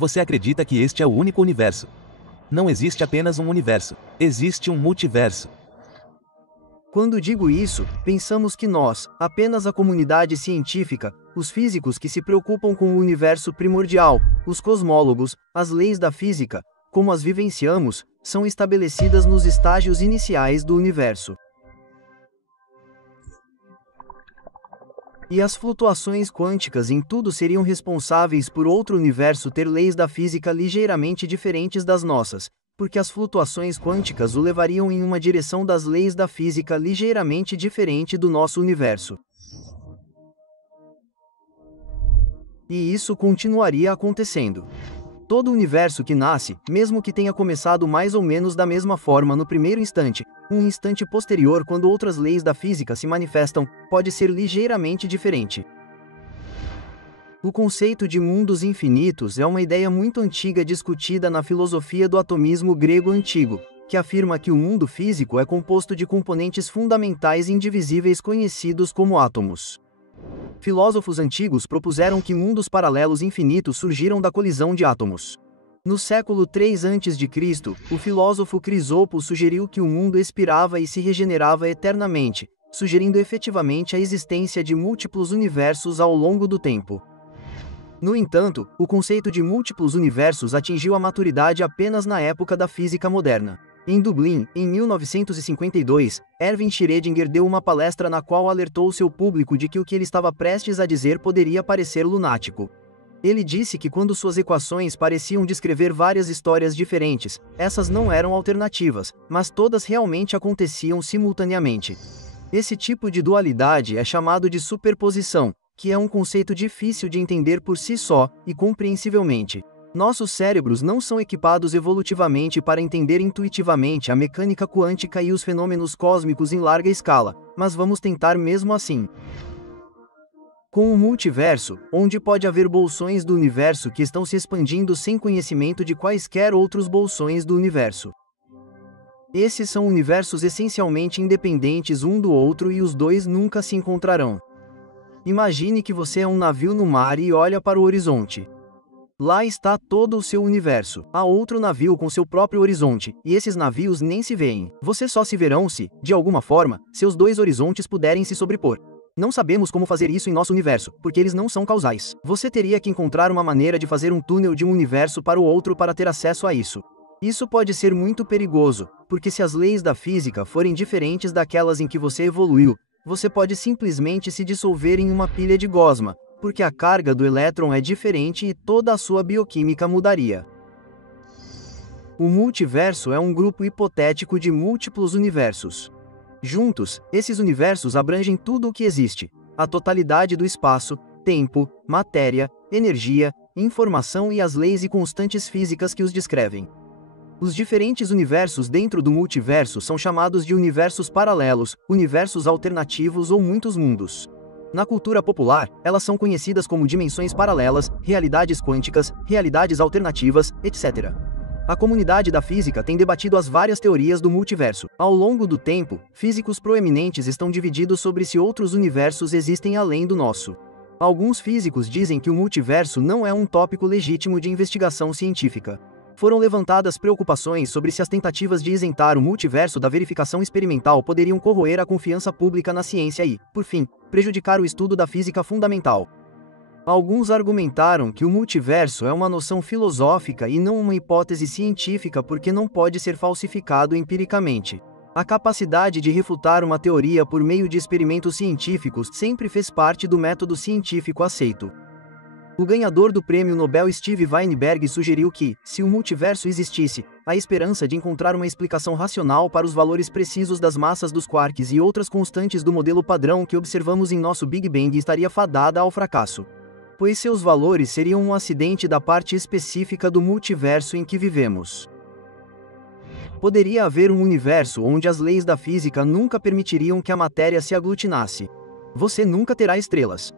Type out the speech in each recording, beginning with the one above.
Você acredita que este é o único universo? Não existe apenas um universo, existe um multiverso. Quando digo isso, pensamos que nós, apenas a comunidade científica, os físicos que se preocupam com o universo primordial, os cosmólogos, as leis da física, como as vivenciamos, são estabelecidas nos estágios iniciais do universo. E as flutuações quânticas em tudo seriam responsáveis por outro universo ter leis da física ligeiramente diferentes das nossas, porque as flutuações quânticas o levariam em uma direção das leis da física ligeiramente diferente do nosso universo. E isso continuaria acontecendo. Todo universo que nasce, mesmo que tenha começado mais ou menos da mesma forma no primeiro instante, um instante posterior quando outras leis da física se manifestam, pode ser ligeiramente diferente. O conceito de mundos infinitos é uma ideia muito antiga discutida na filosofia do atomismo grego antigo, que afirma que o mundo físico é composto de componentes fundamentais indivisíveis conhecidos como átomos. Filósofos antigos propuseram que mundos paralelos infinitos surgiram da colisão de átomos. No século III a.C., o filósofo Crisopo sugeriu que o mundo expirava e se regenerava eternamente, sugerindo efetivamente a existência de múltiplos universos ao longo do tempo. No entanto, o conceito de múltiplos universos atingiu a maturidade apenas na época da física moderna. Em Dublin, em 1952, Erwin Schrödinger deu uma palestra na qual alertou seu público de que o que ele estava prestes a dizer poderia parecer lunático. Ele disse que quando suas equações pareciam descrever várias histórias diferentes, essas não eram alternativas, mas todas realmente aconteciam simultaneamente. Esse tipo de dualidade é chamado de superposição, que é um conceito difícil de entender por si só, e compreensivelmente. Nossos cérebros não são equipados evolutivamente para entender intuitivamente a mecânica quântica e os fenômenos cósmicos em larga escala, mas vamos tentar mesmo assim. Com o multiverso, onde pode haver bolsões do universo que estão se expandindo sem conhecimento de quaisquer outros bolsões do universo. Esses são universos essencialmente independentes um do outro e os dois nunca se encontrarão. Imagine que você é um navio no mar e olha para o horizonte. Lá está todo o seu universo. Há outro navio com seu próprio horizonte, e esses navios nem se veem. Você só se verão se, de alguma forma, seus dois horizontes puderem se sobrepor. Não sabemos como fazer isso em nosso universo, porque eles não são causais. Você teria que encontrar uma maneira de fazer um túnel de um universo para o outro para ter acesso a isso. Isso pode ser muito perigoso, porque se as leis da física forem diferentes daquelas em que você evoluiu, você pode simplesmente se dissolver em uma pilha de gosma, porque a carga do elétron é diferente e toda a sua bioquímica mudaria. O multiverso é um grupo hipotético de múltiplos universos. Juntos, esses universos abrangem tudo o que existe, a totalidade do espaço, tempo, matéria, energia, informação e as leis e constantes físicas que os descrevem. Os diferentes universos dentro do multiverso são chamados de universos paralelos, universos alternativos ou muitos mundos. Na cultura popular, elas são conhecidas como dimensões paralelas, realidades quânticas, realidades alternativas, etc. A comunidade da física tem debatido as várias teorias do multiverso. Ao longo do tempo, físicos proeminentes estão divididos sobre se outros universos existem além do nosso. Alguns físicos dizem que o multiverso não é um tópico legítimo de investigação científica. Foram levantadas preocupações sobre se as tentativas de isentar o multiverso da verificação experimental poderiam corroer a confiança pública na ciência e, por fim, prejudicar o estudo da física fundamental. Alguns argumentaram que o multiverso é uma noção filosófica e não uma hipótese científica porque não pode ser falsificado empiricamente. A capacidade de refutar uma teoria por meio de experimentos científicos sempre fez parte do método científico aceito. O ganhador do prêmio Nobel Steve Weinberg sugeriu que, se o multiverso existisse, a esperança de encontrar uma explicação racional para os valores precisos das massas dos quarks e outras constantes do modelo padrão que observamos em nosso Big Bang estaria fadada ao fracasso. Pois seus valores seriam um acidente da parte específica do multiverso em que vivemos. Poderia haver um universo onde as leis da física nunca permitiriam que a matéria se aglutinasse. Você nunca terá estrelas.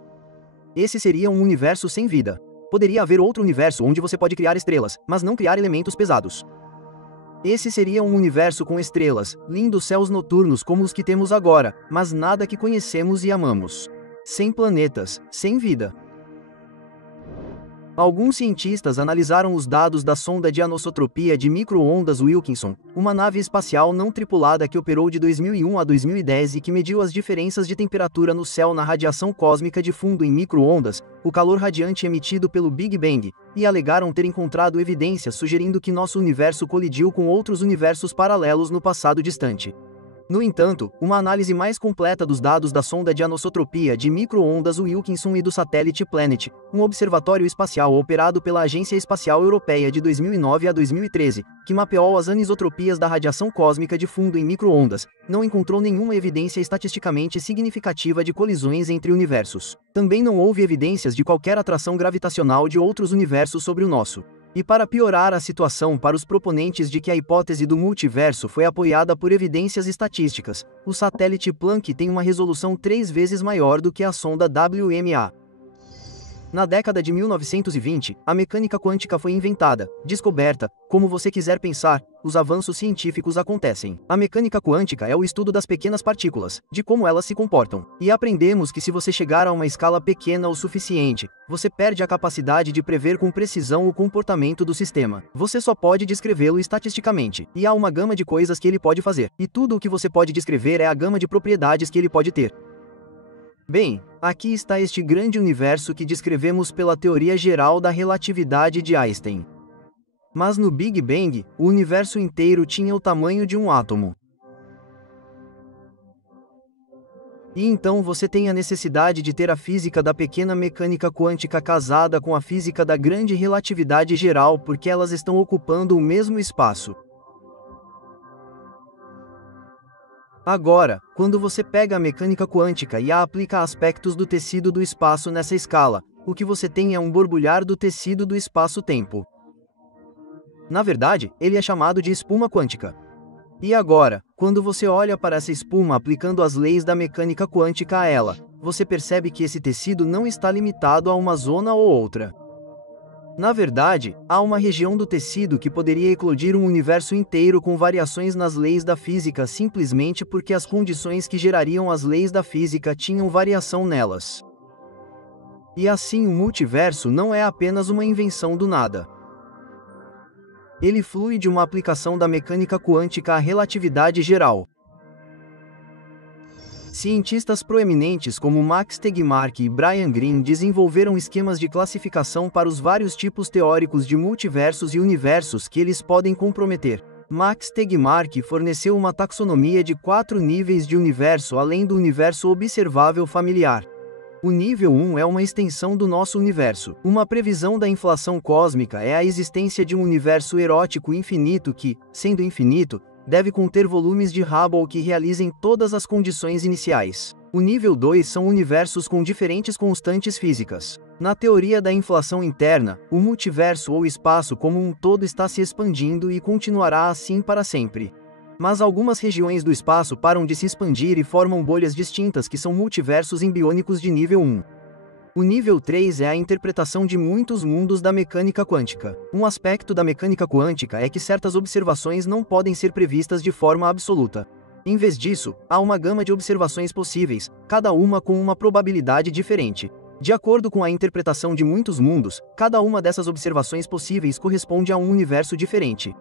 Esse seria um universo sem vida. Poderia haver outro universo onde você pode criar estrelas, mas não criar elementos pesados. Esse seria um universo com estrelas, lindos céus noturnos como os que temos agora, mas nada que conhecemos e amamos. Sem planetas, sem vida. Alguns cientistas analisaram os dados da sonda de anisotropia de micro-ondas Wilkinson, uma nave espacial não tripulada que operou de 2001 a 2010 e que mediu as diferenças de temperatura no céu na radiação cósmica de fundo em micro-ondas, o calor radiante emitido pelo Big Bang, e alegaram ter encontrado evidências sugerindo que nosso universo colidiu com outros universos paralelos no passado distante. No entanto, uma análise mais completa dos dados da sonda de anisotropia de micro-ondas Wilkinson e do satélite Planet, um observatório espacial operado pela Agência Espacial Europeia de 2009 a 2013, que mapeou as anisotropias da radiação cósmica de fundo em micro-ondas, não encontrou nenhuma evidência estatisticamente significativa de colisões entre universos. Também não houve evidências de qualquer atração gravitacional de outros universos sobre o nosso. E para piorar a situação para os proponentes de que a hipótese do multiverso foi apoiada por evidências estatísticas, o satélite Planck tem uma resolução 3 vezes maior do que a sonda WMA. Na década de 1920, a mecânica quântica foi inventada, descoberta, como você quiser pensar, os avanços científicos acontecem. A mecânica quântica é o estudo das pequenas partículas, de como elas se comportam. E aprendemos que se você chegar a uma escala pequena o suficiente, você perde a capacidade de prever com precisão o comportamento do sistema. Você só pode descrevê-lo estatisticamente. E há uma gama de coisas que ele pode fazer. E tudo o que você pode descrever é a gama de propriedades que ele pode ter. Bem, aqui está este grande universo que descrevemos pela teoria geral da relatividade de Einstein. Mas no Big Bang, o universo inteiro tinha o tamanho de um átomo. E então você tem a necessidade de ter a física da pequena mecânica quântica casada com a física da grande relatividade geral porque elas estão ocupando o mesmo espaço. Agora, quando você pega a mecânica quântica e a aplica a aspectos do tecido do espaço nessa escala, o que você tem é um borbulhar do tecido do espaço-tempo. Na verdade, ele é chamado de espuma quântica. E agora, quando você olha para essa espuma aplicando as leis da mecânica quântica a ela, você percebe que esse tecido não está limitado a uma zona ou outra. Na verdade, há uma região do tecido que poderia eclodir um universo inteiro com variações nas leis da física simplesmente porque as condições que gerariam as leis da física tinham variação nelas. E assim o multiverso não é apenas uma invenção do nada. Ele flui de uma aplicação da mecânica quântica à relatividade geral. Cientistas proeminentes como Max Tegmark e Brian Greene desenvolveram esquemas de classificação para os vários tipos teóricos de multiversos e universos que eles podem comprometer. Max Tegmark forneceu uma taxonomia de 4 níveis de universo além do universo observável familiar. O nível 1 é uma extensão do nosso universo. Uma previsão da inflação cósmica é a existência de um universo erótico infinito que, sendo infinito, deve conter volumes de Hubble que realizem todas as condições iniciais. O nível 2 são universos com diferentes constantes físicas. Na teoria da inflação interna, o multiverso ou espaço como um todo está se expandindo e continuará assim para sempre. Mas algumas regiões do espaço param de se expandir e formam bolhas distintas que são multiversos embriônicos de nível 1. O nível 3 é a interpretação de muitos mundos da mecânica quântica. Um aspecto da mecânica quântica é que certas observações não podem ser previstas de forma absoluta. Em vez disso, há uma gama de observações possíveis, cada uma com uma probabilidade diferente. De acordo com a interpretação de muitos mundos, cada uma dessas observações possíveis corresponde a um universo diferente.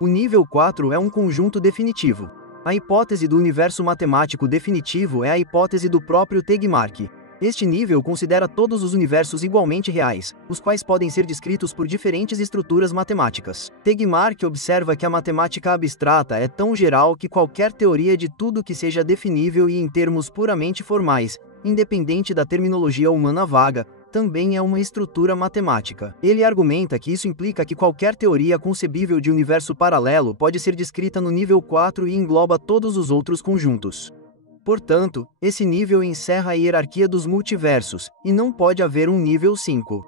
O nível 4 é um conjunto definitivo. A hipótese do universo matemático definitivo é a hipótese do próprio Tegmark. Este nível considera todos os universos igualmente reais, os quais podem ser descritos por diferentes estruturas matemáticas. Tegmark observa que a matemática abstrata é tão geral que qualquer teoria de tudo que seja definível e em termos puramente formais, independente da terminologia humana vaga, também é uma estrutura matemática. Ele argumenta que isso implica que qualquer teoria concebível de universo paralelo pode ser descrita no nível 4 e engloba todos os outros conjuntos. Portanto, esse nível encerra a hierarquia dos multiversos, e não pode haver um nível 5.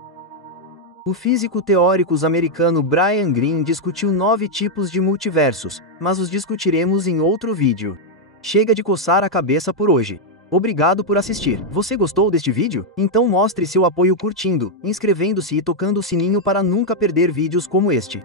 O físico teórico americano Brian Greene discutiu 9 tipos de multiversos, mas os discutiremos em outro vídeo. Chega de coçar a cabeça por hoje. Obrigado por assistir. Você gostou deste vídeo? Então mostre seu apoio curtindo, inscrevendo-se e tocando o sininho para nunca perder vídeos como este.